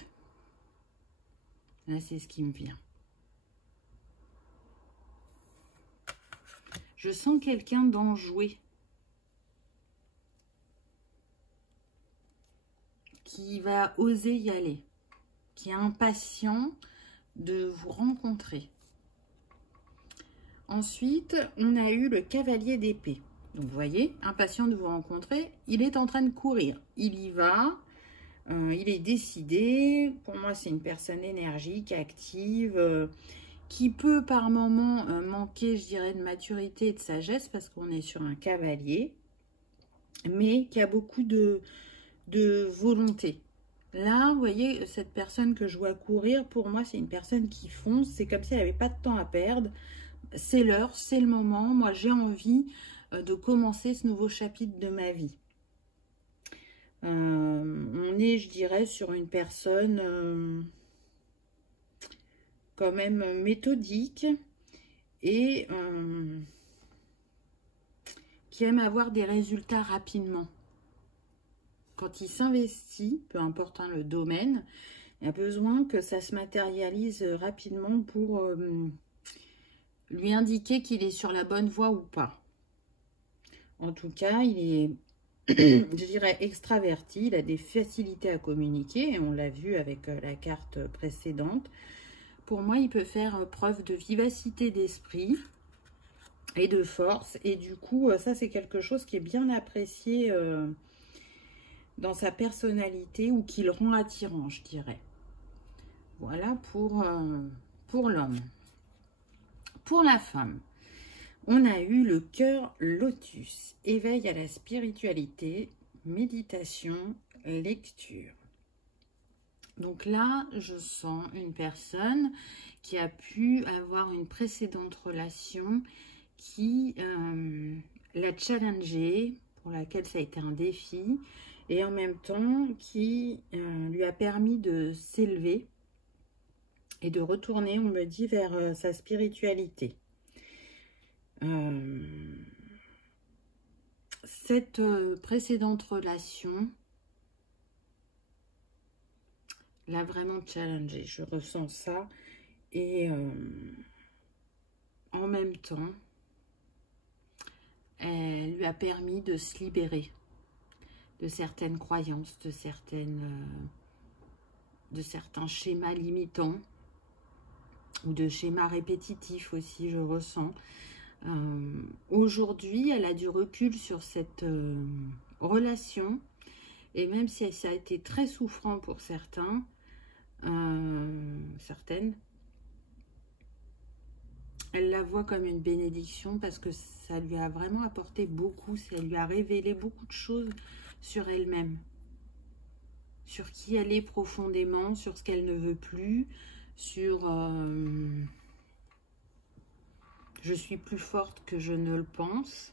Là, c'est ce qui me vient. Je sens quelqu'un d'enjoué, qui va oser y aller, qui est impatient de vous rencontrer. Ensuite, on a eu le cavalier d'épée. Donc, vous voyez, impatient de vous rencontrer, il est en train de courir. Il y va, il est décidé. Pour moi, c'est une personne énergique, active, qui peut par moment manquer, je dirais, de maturité et de sagesse parce qu'on est sur un cavalier, mais qui a beaucoup de volonté. Là, vous voyez, cette personne que je vois courir, pour moi, c'est une personne qui fonce. C'est comme si elle n'avait pas de temps à perdre. C'est l'heure, c'est le moment. Moi, j'ai envie de commencer ce nouveau chapitre de ma vie. On est, je dirais, sur une personne quand même méthodique et qui aime avoir des résultats rapidement. Quand il s'investit, peu importe le domaine, il a besoin que ça se matérialise rapidement pour lui indiquer qu'il est sur la bonne voie ou pas. En tout cas, il est, je dirais, extraverti, il a des facilités à communiquer, et on l'a vu avec la carte précédente. Pour moi, il peut faire preuve de vivacité d'esprit et de force. Et du coup, ça, c'est quelque chose qui est bien apprécié dans sa personnalité ou qui le rend attirant, je dirais. Voilà pour l'homme. Pour la femme, on a eu le cœur lotus. Éveil à la spiritualité, méditation, lecture. Donc là, je sens une personne qui a pu avoir une précédente relation qui l'a challengée, pour laquelle ça a été un défi, et en même temps qui lui a permis de s'élever et de retourner, on me dit, vers sa spiritualité. Cette précédente relation l'a vraiment challengée, je ressens ça, et en même temps, elle lui a permis de se libérer de certaines croyances, de certains schémas limitants, ou de schémas répétitifs aussi, je ressens. Aujourd'hui, elle a du recul sur cette relation, et même si ça a été très souffrant pour certaines, elle la voit comme une bénédiction parce que ça lui a vraiment apporté beaucoup, ça lui a révélé beaucoup de choses sur elle-même, sur qui elle est profondément, sur ce qu'elle ne veut plus, sur je suis plus forte que je ne le pense.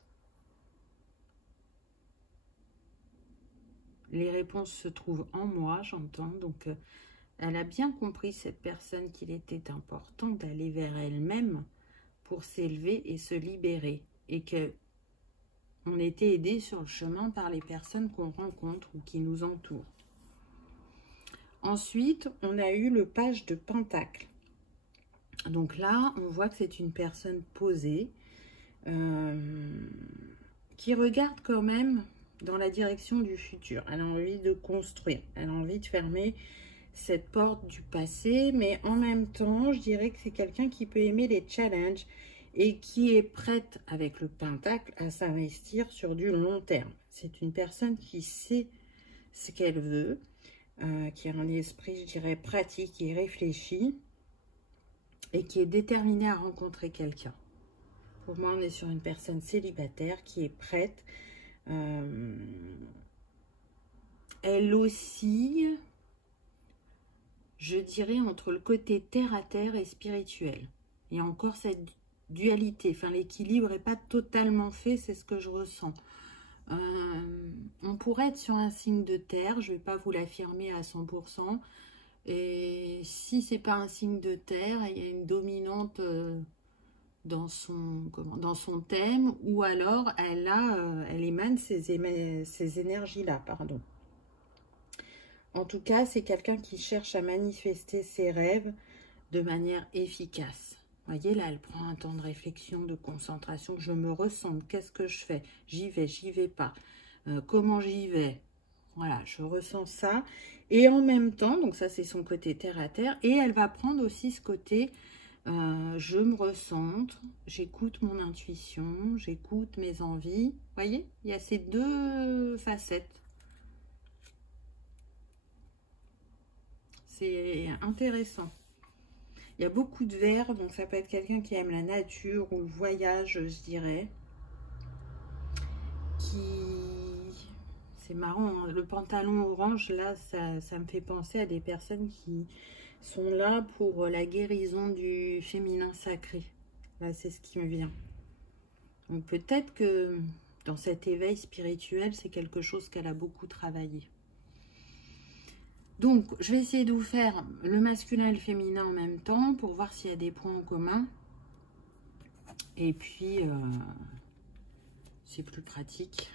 Les réponses se trouvent en moi, j'entends. Donc, elle a bien compris, cette personne, qu'il était important d'aller vers elle-même pour s'élever et se libérer. Et que on était aidé sur le chemin par les personnes qu'on rencontre ou qui nous entourent. Ensuite, on a eu le page de Pentacle. Donc là, on voit que c'est une personne posée, qui regarde quand même dans la direction du futur. Elle a envie de construire, elle a envie de fermer cette porte du passé, mais en même temps, je dirais que c'est quelqu'un qui peut aimer les challenges et qui est prête, avec le Pentacle, à s'investir sur du long terme. C'est une personne qui sait ce qu'elle veut, qui a un esprit, je dirais, pratique et réfléchi, et qui est déterminée à rencontrer quelqu'un. Pour moi, on est sur une personne célibataire qui est prête. Elle aussi, je dirais, entre le côté terre-à-terre et spirituel. Il y a encore cette dualité. Enfin, l'équilibre n'est pas totalement fait, c'est ce que je ressens. On pourrait être sur un signe de terre, je ne vais pas vous l'affirmer à 100%. Et si ce n'est pas un signe de terre, il y a une dominante dans son thème, ou alors elle émane ces énergies-là, pardon. En tout cas, c'est quelqu'un qui cherche à manifester ses rêves de manière efficace. Vous voyez, là, elle prend un temps de réflexion, de concentration. Je me ressens, qu'est-ce que je fais? J'y vais pas. Comment j'y vais? Voilà, je ressens ça. Et en même temps, donc ça, c'est son côté terre-à-terre. Et elle va prendre aussi ce côté, je me recentre, j'écoute mon intuition, j'écoute mes envies. Vous voyez, il y a ces deux facettes. C'est intéressant. Il y a beaucoup de vert, donc ça peut être quelqu'un qui aime la nature ou le voyage, je dirais. C'est marrant, hein, le pantalon orange, là, ça me fait penser à des personnes qui sont là pour la guérison du féminin sacré. Là, c'est ce qui me vient. Donc peut-être que dans cet éveil spirituel, c'est quelque chose qu'elle a beaucoup travaillé. Donc, je vais essayer de vous faire le masculin et le féminin en même temps pour voir s'il y a des points en commun. Et puis, c'est plus pratique.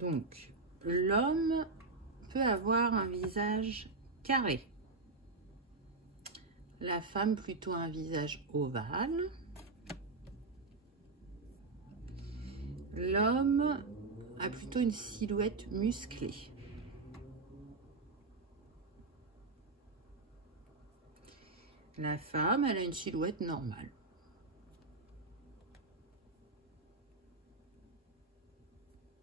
Donc, l'homme peut avoir un visage carré. La femme, plutôt un visage ovale. L'homme a plutôt une silhouette musclée. La femme, elle a une silhouette normale.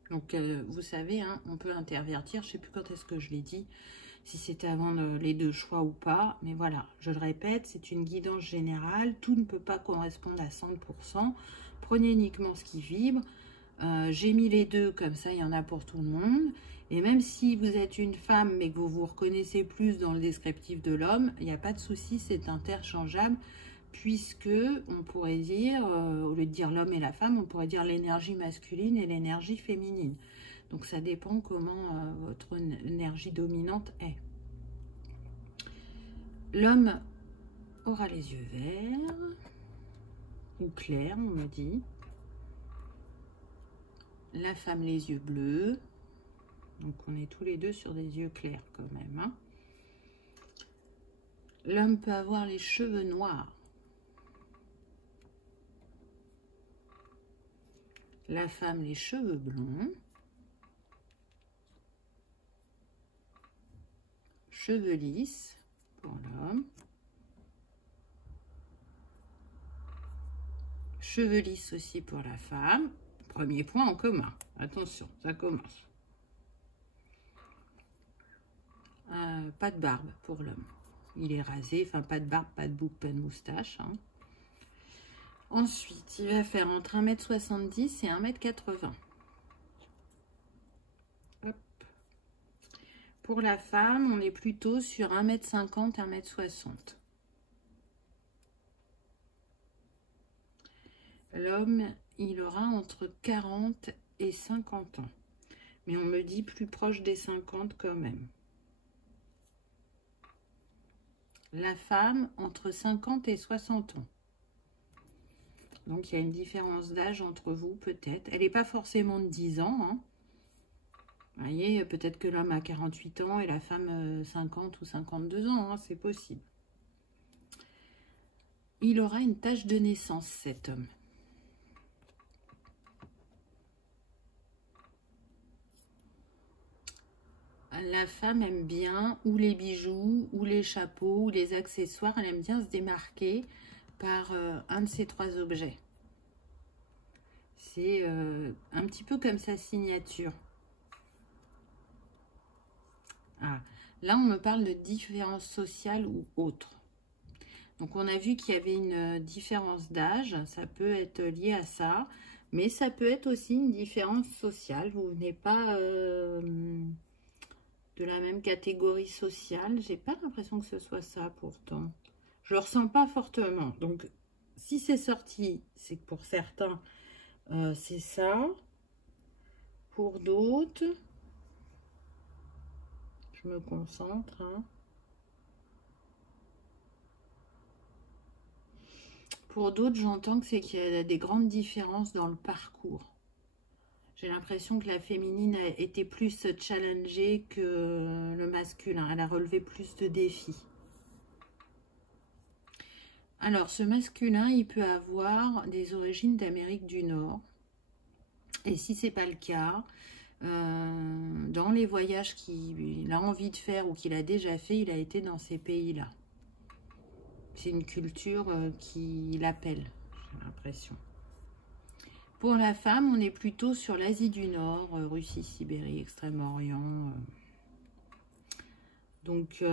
Donc, vous savez, hein, on peut intervertir. Je ne sais plus quand est-ce que je l'ai dit, si c'était avant les deux choix ou pas. Mais voilà, je le répète, c'est une guidance générale. Tout ne peut pas correspondre à 100%. Prenez uniquement ce qui vibre. J'ai mis les deux, comme ça, il y en a pour tout le monde. Et même si vous êtes une femme, mais que vous vous reconnaissez plus dans le descriptif de l'homme, il n'y a pas de souci, c'est interchangeable, puisque on pourrait dire, au lieu de dire l'homme et la femme, on pourrait dire l'énergie masculine et l'énergie féminine. Donc ça dépend comment votre énergie dominante est. L'homme aura les yeux verts, ou clairs, on me dit. La femme, les yeux bleus. Donc, on est tous les deux sur des yeux clairs quand même. Hein. L'homme peut avoir les cheveux noirs. La femme, les cheveux blonds. Cheveux lisses pour l'homme. Cheveux lisses aussi pour la femme. Premier point en commun. Attention, ça commence. Pas de barbe pour l'homme. Il est rasé, enfin pas de barbe, pas de boucle, pas de moustache. Hein. Ensuite, il va faire entre 1m70 et 1m80. Hop. Pour la femme, on est plutôt sur 1m50, 1m60. L'homme, il aura entre 40 et 50 ans. Mais on me dit plus proche des 50 quand même. La femme, entre 50 et 60 ans. Donc, il y a une différence d'âge entre vous, peut-être. Elle n'est pas forcément de 10 ans. Hein. Vous voyez, peut-être que l'homme a 48 ans et la femme 50 ou 52 ans. Hein, c'est possible. Il aura une tache de naissance, cet homme. La femme aime bien ou les bijoux, ou les chapeaux, ou les accessoires. Elle aime bien se démarquer par un de ces trois objets. C'est un petit peu comme sa signature. Ah, là, on me parle de différence sociale ou autre. Donc, on a vu qu'il y avait une différence d'âge. Ça peut être lié à ça. Mais ça peut être aussi une différence sociale. Vous n'êtes pas de la même catégorie sociale. J'ai pas l'impression que ce soit ça pourtant. Je le ressens pas fortement. Donc, si c'est sorti, c'est que pour certains, c'est ça. Pour d'autres, je me concentre. Hein. Pour d'autres, j'entends que c'est qu'il y a des grandes différences dans le parcours. J'ai l'impression que la féminine a été plus challengée que le masculin. Elle a relevé plus de défis. Alors, ce masculin, il peut avoir des origines d'Amérique du Nord. Et si ce n'est pas le cas, dans les voyages qu'il a envie de faire ou qu'il a déjà fait, il a été dans ces pays-là. C'est une culture qui l'appelle, j'ai l'impression. Pour la femme, on est plutôt sur l'Asie du Nord, Russie, Sibérie, Extrême-Orient. Donc,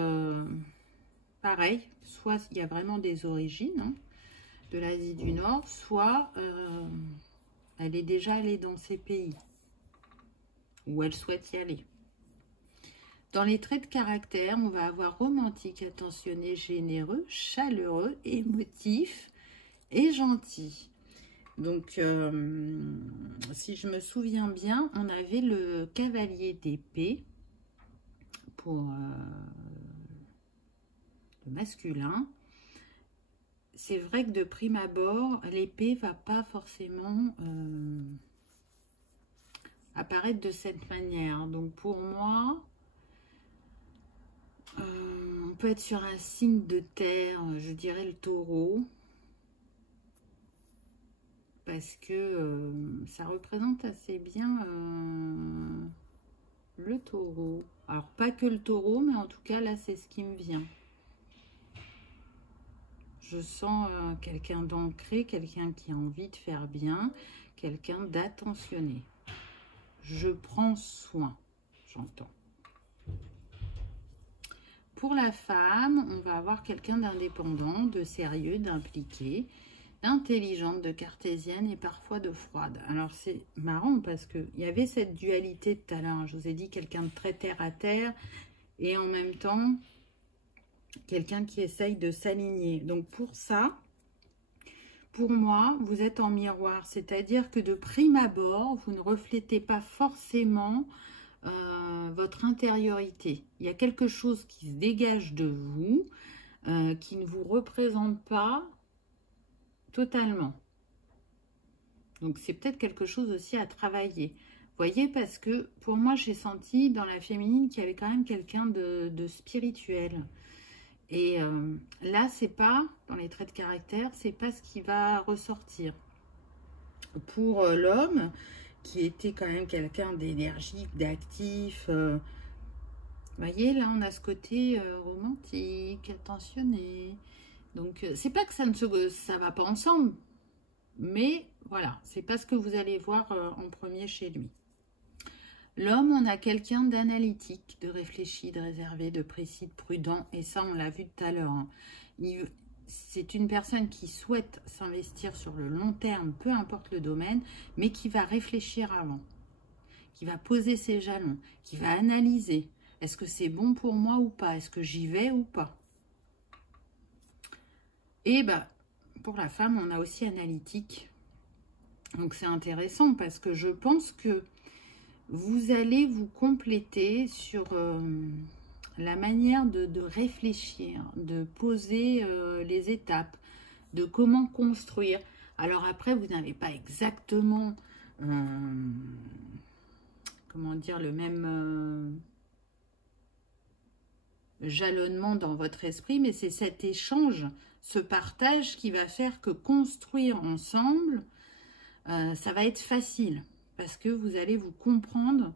pareil, soit il y a vraiment des origines hein, de l'Asie du Nord, soit elle est déjà allée dans ces pays, ou elle souhaite y aller. Dans les traits de caractère, on va avoir romantique, attentionné, généreux, chaleureux, émotif et gentil. Donc, si je me souviens bien, on avait le cavalier d'épée pour le masculin. C'est vrai que de prime abord, l'épée ne va pas forcément apparaître de cette manière. Donc, pour moi... on peut être sur un signe de terre, je dirais le taureau, parce que ça représente assez bien le taureau. Alors, pas que le taureau, mais en tout cas, là, c'est ce qui me vient. Je sens quelqu'un d'ancré, quelqu'un qui a envie de faire bien, quelqu'un d'attentionné. Je prends soin, j'entends. Pour la femme, on va avoir quelqu'un d'indépendant, de sérieux, d'impliqué, d'intelligente, de cartésienne et parfois de froide. Alors c'est marrant parce qu'il y avait cette dualité tout à l'heure. Je vous ai dit quelqu'un de très terre à terre et en même temps quelqu'un qui essaye de s'aligner. Donc pour ça, pour moi, vous êtes en miroir. C'est-à-dire que de prime abord, vous ne reflétez pas forcément votre intériorité. Il y a quelque chose qui se dégage de vous, qui ne vous représente pas totalement. Donc c'est peut-être quelque chose aussi à travailler. Vous voyez, parce que pour moi, j'ai senti dans la féminine qu'il y avait quand même quelqu'un de spirituel. Et là, c'est pas, dans les traits de caractère, c'est pas ce qui va ressortir. Pour l'homme, qui était quand même quelqu'un d'énergique, d'actif, vous voyez, là, on a ce côté romantique, attentionné. Donc, c'est pas que ça va pas ensemble, mais voilà, c'est pas ce que vous allez voir en premier chez lui. L'homme, on a quelqu'un d'analytique, de réfléchi, de réservé, de précis, de prudent, et ça, on l'a vu tout à l'heure. Hein. C'est une personne qui souhaite s'investir sur le long terme, peu importe le domaine, mais qui va réfléchir avant, qui va poser ses jalons, qui va analyser. Est-ce que c'est bon pour moi ou pas? Est-ce que j'y vais ou pas? Et pour la femme, on a aussi analytique. Donc c'est intéressant parce que je pense que vous allez vous compléter sur la manière de réfléchir, de poser les étapes, de comment construire. Alors après, vous n'avez pas exactement, comment dire, le même jalonnement dans votre esprit, mais c'est cet échange, ce partage qui va faire que construire ensemble, ça va être facile. Parce que vous allez vous comprendre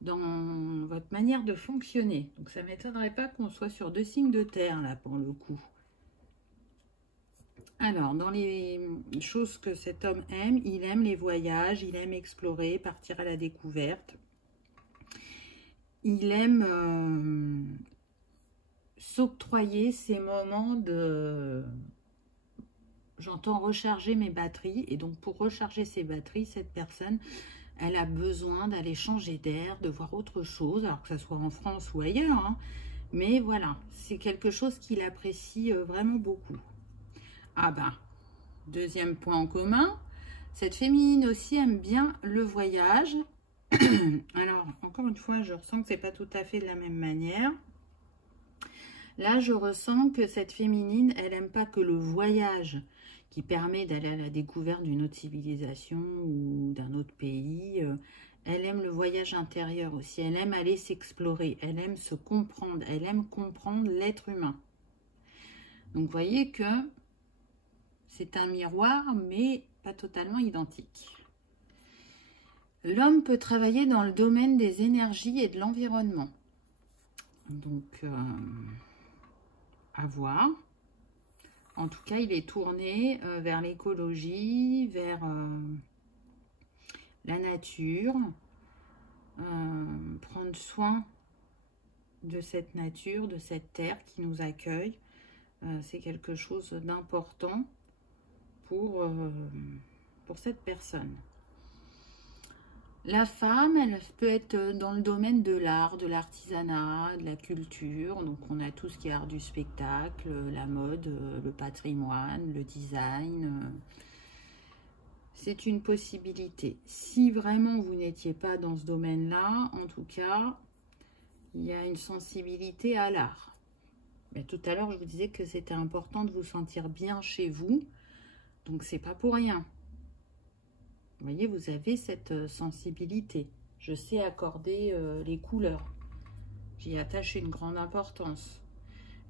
dans votre manière de fonctionner. Donc ça ne m'étonnerait pas qu'on soit sur 2 signes de terre, là, pour le coup. Alors, dans les choses que cet homme aime, il aime les voyages, il aime explorer, partir à la découverte. Il aime s'octroyer ces moments de... J'entends recharger mes batteries. Et donc, pour recharger ses batteries, cette personne... Elle a besoin d'aller changer d'air, de voir autre chose, alors que ce soit en France ou ailleurs. Hein. Mais voilà, c'est quelque chose qu'il apprécie vraiment beaucoup. Ah deuxième point en commun, cette féminine aussi aime bien le voyage. Alors, encore une fois, je ressens que c'est pas tout à fait de la même manière. Là, je ressens que cette féminine, elle n'aime pas que le voyage qui permet d'aller à la découverte d'une autre civilisation ou d'un autre pays. Elle aime le voyage intérieur aussi. Elle aime aller s'explorer. Elle aime se comprendre. Elle aime comprendre l'être humain. Donc, vous voyez que c'est un miroir, mais pas totalement identique. L'homme peut travailler dans le domaine des énergies et de l'environnement. Donc, à voir. En tout cas, il est tourné vers l'écologie, vers la nature, prendre soin de cette nature, de cette terre qui nous accueille. C'est quelque chose d'important pour cette personne. La femme, elle peut être dans le domaine de l'art, de l'artisanat, de la culture. Donc, on a tout ce qui est art du spectacle, la mode, le patrimoine, le design. C'est une possibilité. Si vraiment vous n'étiez pas dans ce domaine-là, en tout cas, il y a une sensibilité à l'art. Mais tout à l'heure, je vous disais que c'était important de vous sentir bien chez vous. Donc, c'est pas pour rien. Vous voyez, vous avez cette sensibilité. Je sais accorder les couleurs. J'y attache une grande importance.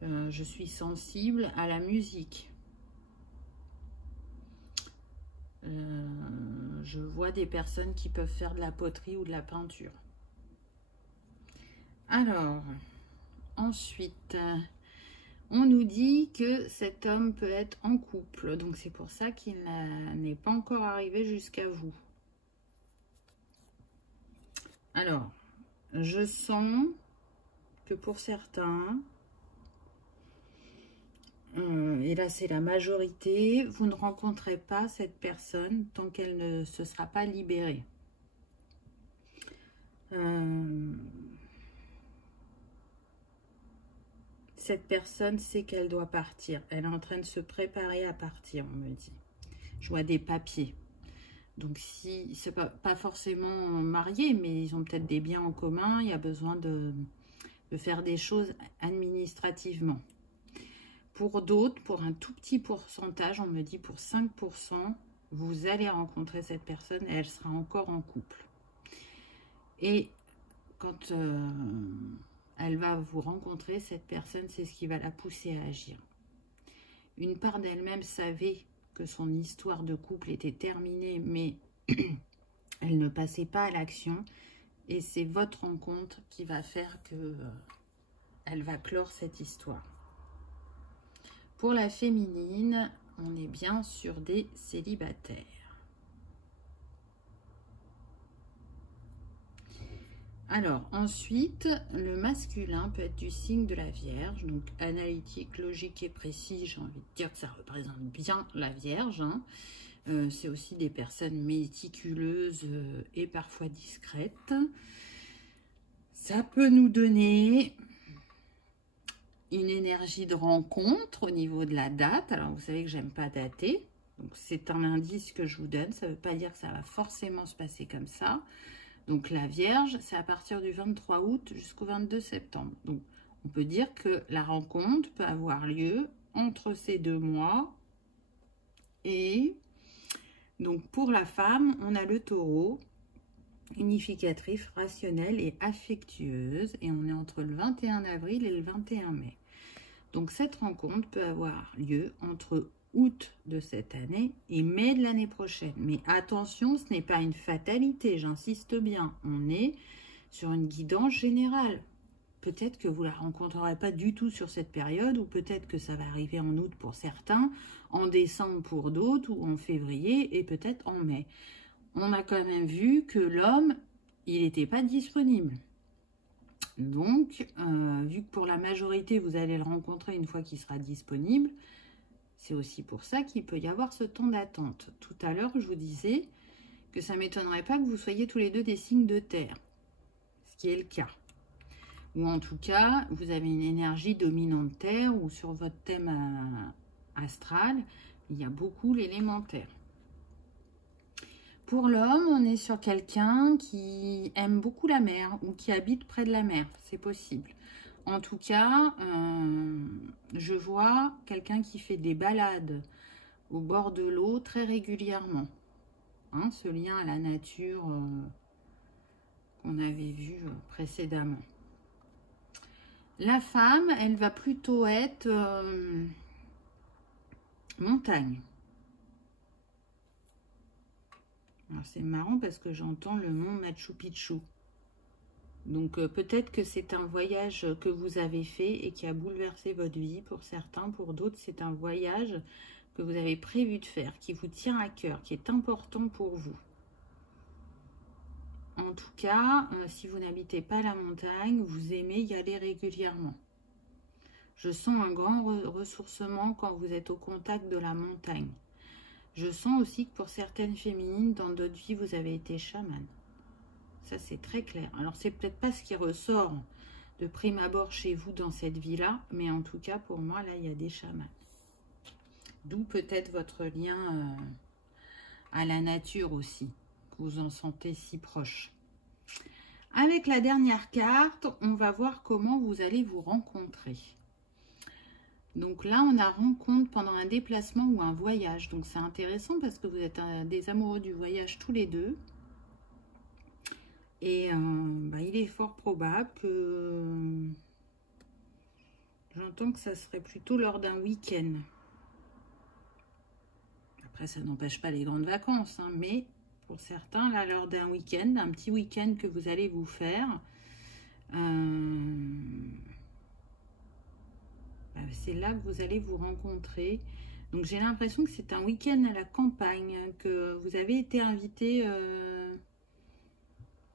Je suis sensible à la musique. Je vois des personnes qui peuvent faire de la poterie ou de la peinture. Alors, ensuite... on nous dit que cet homme peut être en couple. Donc, c'est pour ça qu'il n'est pas encore arrivé jusqu'à vous. Alors, je sens que pour certains, et là c'est la majorité, vous ne rencontrez pas cette personne tant qu'elle ne se sera pas libérée. Cette personne sait qu'elle doit partir. Elle est en train de se préparer à partir, on me dit. Je vois des papiers. Donc, si c'est pas forcément marié, mais ils ont peut-être des biens en commun, il y a besoin de faire des choses administrativement. Pour d'autres, pour un tout petit pourcentage, on me dit pour 5%, vous allez rencontrer cette personne et elle sera encore en couple. Et quand elle va vous rencontrer, cette personne, c'est ce qui va la pousser à agir. Une part d'elle-même savait que son histoire de couple était terminée, mais elle ne passait pas à l'action. Et c'est votre rencontre qui va faire que elle va clore cette histoire. Pour la féminine, on est bien sur des célibataires. Alors, ensuite, le masculin peut être du signe de la Vierge, donc analytique, logique et précis. J'ai envie de dire que ça représente bien la Vierge. Hein. C'est aussi des personnes méticuleuses et parfois discrètes. Ça peut nous donner une énergie de rencontre au niveau de la date. Alors, vous savez que j'aime pas dater. Donc, c'est un indice que je vous donne. Ça ne veut pas dire que ça va forcément se passer comme ça. Donc, la Vierge, c'est à partir du 23 août jusqu'au 22 septembre. Donc, on peut dire que la rencontre peut avoir lieu entre ces 2 mois. Et donc, pour la femme, on a le Taureau, unificatrice, rationnelle et affectueuse. Et on est entre le 21 avril et le 21 mai. Donc, cette rencontre peut avoir lieu entre août de cette année et mai de l'année prochaine. Mais attention, ce n'est pas une fatalité, j'insiste bien. On est sur une guidance générale. Peut-être que vous ne la rencontrerez pas du tout sur cette période, ou peut-être que ça va arriver en août pour certains, en décembre pour d'autres, ou en février, et peut-être en mai. On a quand même vu que l'homme, il n'était pas disponible. Donc, vu que pour la majorité, vous allez le rencontrer une fois qu'il sera disponible, c'est aussi pour ça qu'il peut y avoir ce temps d'attente. Tout à l'heure, je vous disais que ça ne m'étonnerait pas que vous soyez tous les deux des signes de terre, ce qui est le cas. Ou en tout cas, vous avez une énergie dominante terre, ou sur votre thème astral, il y a beaucoup l'élémentaire. Pour l'homme, on est sur quelqu'un qui aime beaucoup la mer ou qui habite près de la mer, c'est possible. En tout cas, je vois quelqu'un qui fait des balades au bord de l'eau très régulièrement. Hein, ce lien à la nature qu'on avait vu précédemment. La femme, elle va plutôt être montagne. Alors c'est marrant parce que j'entends le mont Machu Picchu. Donc peut-être que c'est un voyage que vous avez fait et qui a bouleversé votre vie pour certains. Pour d'autres, c'est un voyage que vous avez prévu de faire, qui vous tient à cœur, qui est important pour vous. En tout cas, si vous n'habitez pas la montagne, vous aimez y aller régulièrement. Je sens un grand ressourcement quand vous êtes au contact de la montagne. Je sens aussi que pour certaines féminines, dans d'autres vies, vous avez été chamane. Ça, c'est très clair. Alors, c'est peut-être pas ce qui ressort de prime abord chez vous dans cette vie-là, mais en tout cas, pour moi, là, il y a des chamans. D'où peut-être votre lien à la nature aussi, que vous en sentez si proche. Avec la dernière carte, on va voir comment vous allez vous rencontrer. Donc là, on a rencontre pendant un déplacement ou un voyage. Donc c'est intéressant parce que vous êtes des amoureux du voyage tous les deux. Et il est fort probable que... J'entends que ça serait plutôt lors d'un week-end. Après, ça n'empêche pas les grandes vacances, hein, mais pour certains, là, lors d'un week-end, un petit week-end que vous allez vous faire, c'est là que vous allez vous rencontrer. Donc, j'ai l'impression que c'est un week-end à la campagne, que vous avez été invité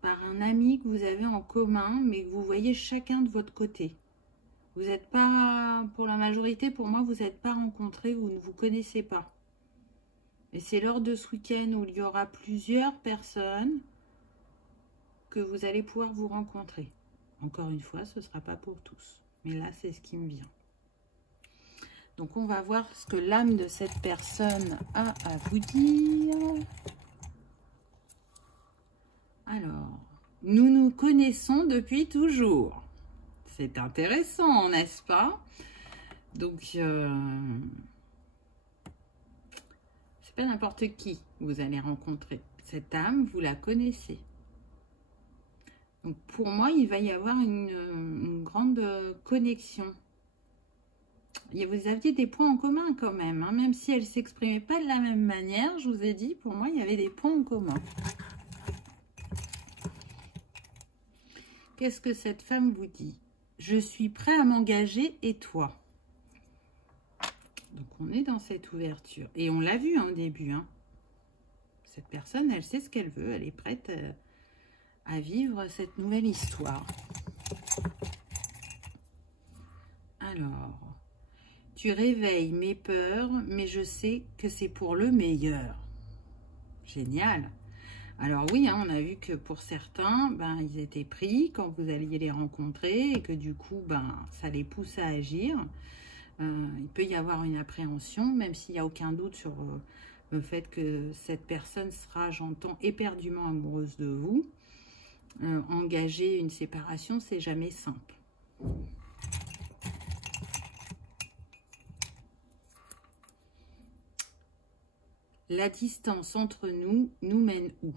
par un ami que vous avez en commun, mais que vous voyez chacun de votre côté. Vous n'êtes pas, pour la majorité, pour moi, vous n'êtes pas rencontrés, vous ne vous connaissez pas. Et c'est lors de ce week-end où il y aura plusieurs personnes que vous allez pouvoir vous rencontrer. Encore une fois, ce ne sera pas pour tous. Mais là, c'est ce qui me vient. Donc, on va voir ce que l'âme de cette personne a à vous dire. Alors, nous nous connaissons depuis toujours. C'est intéressant, n'est-ce pas? Donc, c'est pas n'importe qui vous allez rencontrer. Cette âme, vous la connaissez. Donc, pour moi, il va y avoir une grande connexion. Vous aviez des points en commun quand même, hein, même si elle ne s'exprimait pas de la même manière. Je vous ai dit, pour moi, il y avait des points en commun. Qu'est-ce que cette femme vous dit? Je suis prêt à m'engager et toi? Donc, on est dans cette ouverture. Et on l'a vu hein, au début. Hein. Cette personne, elle sait ce qu'elle veut. Elle est prête à vivre cette nouvelle histoire. Alors, tu réveilles mes peurs, mais je sais que c'est pour le meilleur. Génial. Alors oui, hein, on a vu que pour certains, ben, ils étaient pris quand vous alliez les rencontrer et que du coup, ben, ça les pousse à agir. Il peut y avoir une appréhension, même s'il n'y a aucun doute sur le fait que cette personne sera, j'entends, éperdument amoureuse de vous. Engager une séparation, c'est jamais simple. La distance entre nous nous mène où?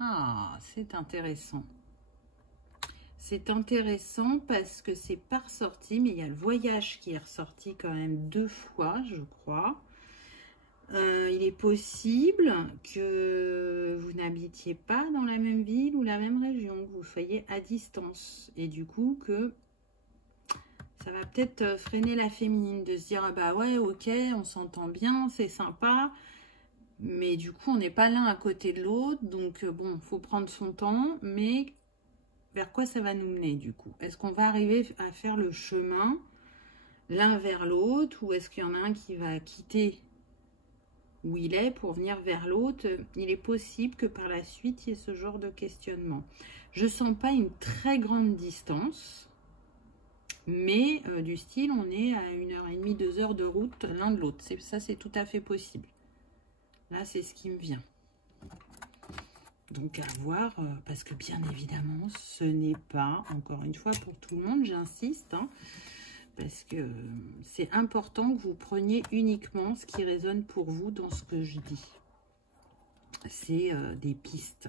Ah, c'est intéressant. C'est intéressant parce que c'est pas ressorti, mais il y a le voyage qui est ressorti quand même 2 fois, je crois. Il est possible que vous n'habitiez pas dans la même ville ou la même région, que vous soyez à distance. Et du coup, que ça va peut-être freiner la féminine de se dire, ah bah ouais, ok, on s'entend bien, c'est sympa. Mais du coup, on n'est pas l'un à côté de l'autre. Donc, bon, il faut prendre son temps. Mais vers quoi ça va nous mener, du coup? Est-ce qu'on va arriver à faire le chemin l'un vers l'autre? Ou est-ce qu'il y en a un qui va quitter où il est pour venir vers l'autre? Il est possible que par la suite, il y ait ce genre de questionnement. Je ne sens pas une très grande distance. Mais du style, on est à 1h30, 2 heures de route l'un de l'autre. Ça, c'est tout à fait possible. Là, c'est ce qui me vient. Donc, à voir, parce que bien évidemment, ce n'est pas, encore une fois, pour tout le monde, j'insiste, hein, parce que c'est important que vous preniez uniquement ce qui résonne pour vous dans ce que je dis. C'est des pistes.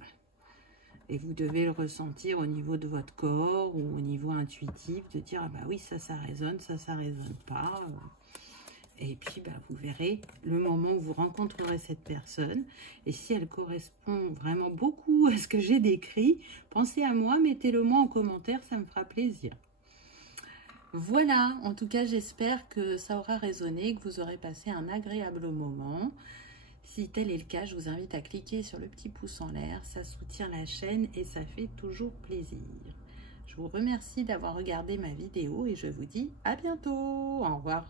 Et vous devez le ressentir au niveau de votre corps ou au niveau intuitif, de dire, ah bah oui, ça résonne, ça résonne pas. Et puis, bah, vous verrez le moment où vous rencontrerez cette personne. Et si elle correspond vraiment beaucoup à ce que j'ai décrit, pensez à moi, mettez-le moi en commentaire, ça me fera plaisir. Voilà, en tout cas, j'espère que ça aura résonné, que vous aurez passé un agréable moment. Si tel est le cas, je vous invite à cliquer sur le petit pouce en l'air. Ça soutient la chaîne et ça fait toujours plaisir. Je vous remercie d'avoir regardé ma vidéo et je vous dis à bientôt. Au revoir.